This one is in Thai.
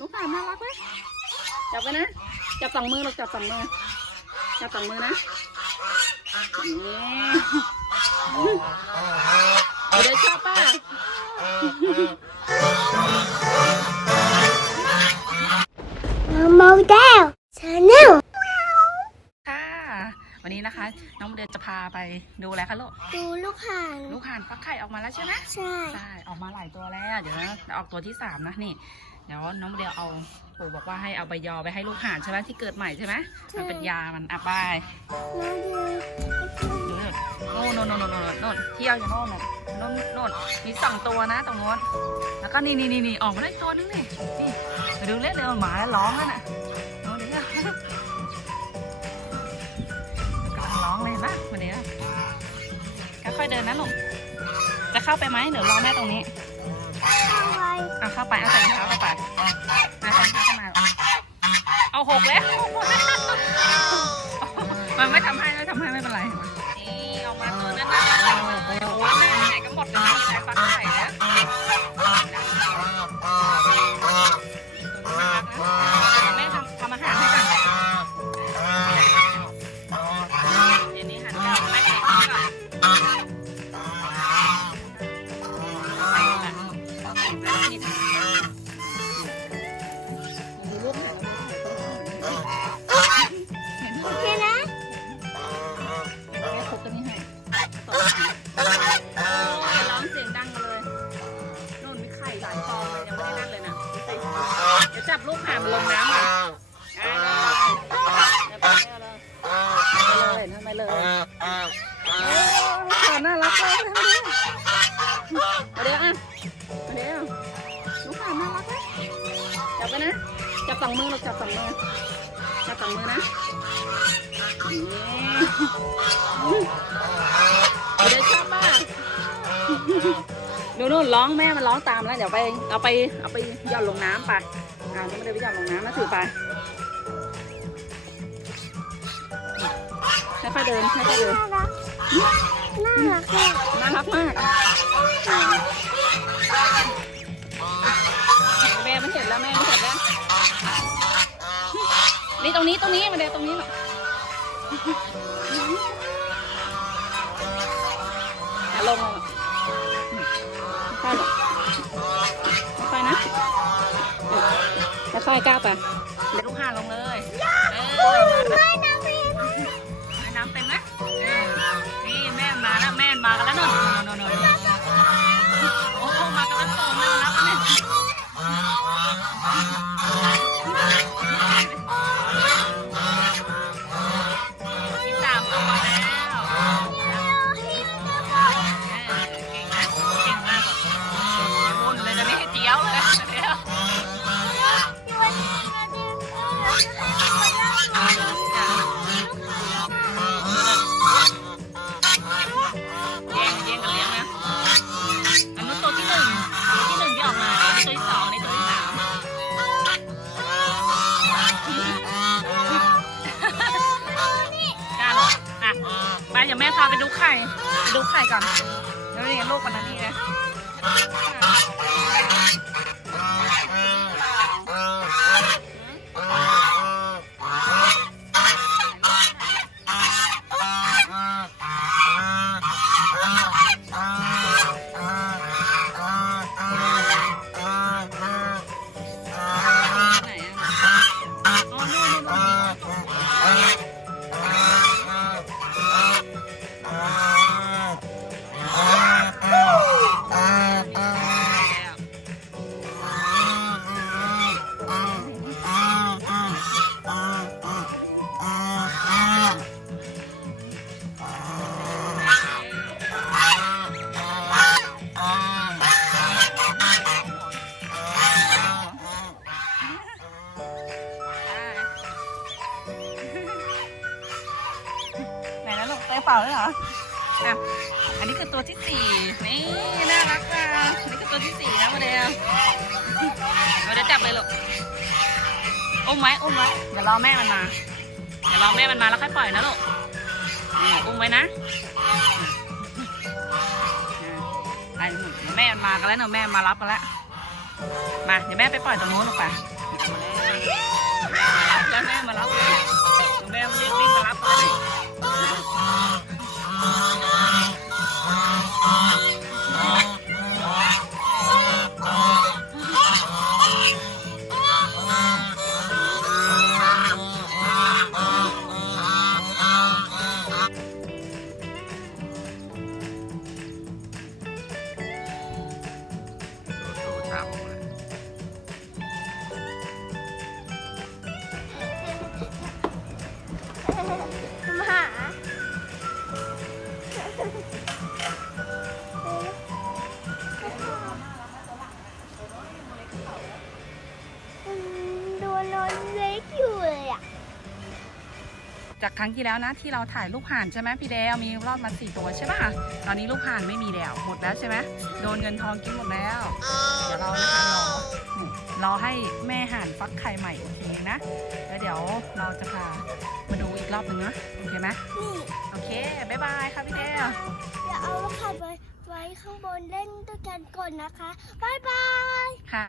ลูกหานน่ารักไหมจับไปนะ จับสองมือลูกจับสองมือ จับสองมือนะนี่เดี๋ยวชอบป่ะโมเดลชาแนลค่ะ วันนี้นะคะ น้องโมเดลจะพาไปดูอะไรคะลูก ดูลูกห่านลูกห่านฟักไข่ออกมาแล้วใช่ไหมใช่ ใช่ ออกมาหลายตัวแล้ว เดี๋ยวนะออกตัวที่สามนะนี่ เดี๋ยวน้องโมเดลเอาปู่บอกว่าให้เอาใบยอไปให้ลูกห่านใช่ไหมที่เกิดใหม่ใช่ไหมมันเป็นยามันอะบายโมเดลดูนู่นโน่นโน่นโน่นโน่นโน่นเที่ยวอยู่โน่นโน่นโน่นโน่นมีสองตัวนะตรงโน้นแล้วก็นี่นี่นี่นี่ออกมาได้ตัวนึงนี่นี่ไปดูเล่นเร็วหมาแล้วร้องแล้วน่ะโน่นเดี๋ยวกำลังร้องเลยนะมาเดี๋ยวค่อยๆเดินนะลูกจะเข้าไปไหมเดี๋ยวรอแม่ตรงนี้เอาไว้เอาเข้าไปเอาใส่รองเท้าเข้าไป ไม่ทำให้ไม่เป็นไรมา ดี๋ยวจับลูกหามนลงน้ำก่อนอ่าเลยไปเดี๋ยวไปเลยทำไมเลยโอ้ยห่านน่ารักเลยมาเดี๋ยวอะมาเดี๋ยวลูกหานน่ารักไหมจับไปนะ จับสองมือลูกจับสองมือ จับสองมือนะนี่เดี๋ยวชอบป่ะดูนู่นร้องแม่มันร้องตามแล้วเดี๋ยวไปเอาไปเอาไปย่อนลงน้ำไป อ่านี่ไม่ได้ไปหย่อนลงน้ำนะถือไปค่อยๆเดินค่อยๆเดิน น่ารัก น่ารักน่ารักมากแม่มันเห็นแล้วแม่มันเห็นแล้ว นี่ตรงนี้ตรงนี้มาเดี๋ยตรงนี้หน่อยอย่าลงอะค่อยๆหรอ ค่อยๆก้าวไป ไปดูไข่ ดูไข่ก่อนแล้วนี่ลูกมันนั่นนี่นะ เปล่าเลยเหรออะอันนี้คือตัวที่สี่นี่น่ารักอะอันนี้คือตัวที่สี่นะโมเดลโมเดลจับเลยลูกอุ้มไว้อุ้มไว้เดี๋ยวรอแม่มันมาเดี๋ยวรอแม่มันมาแล้วค่อยปล่อยนะลูกอุ้มไว้นะไปเดี๋ยวแม่มันมากันแล้วเนอะแม่มารับกันแล้ว มาเดี๋ยวแม่ไปปล่อยตรงโน้นลูกไปแล้วแม่มารับ Ha ha ha! จากครั้งที่แล้วนะ ที่เราถ่ายลูกห่านใช่ไหมพี่เดวมีรอดมาสี่ตัวใช่ป่ะตอนนี้ลูกห่านไม่มีแล้วหมดแล้วใช่ไหมโดนเงินทองกินหมดแล้วเดี๋ยวเรานะคะรอนี่รอให้แม่ห่านฟักไข่ใหม่อีกทีนึงนะแล้วเดี๋ยวเราจะพามาดูอีกรอบหนึ่งนะโอเคไหมนี่โอเคบ๊ายบายค่ะพี่เดวเดี๋ยวเอาขับไว้ไว้ข้างบนเล่นด้วยกันก่อนนะคะบ๊ายบายค่ะ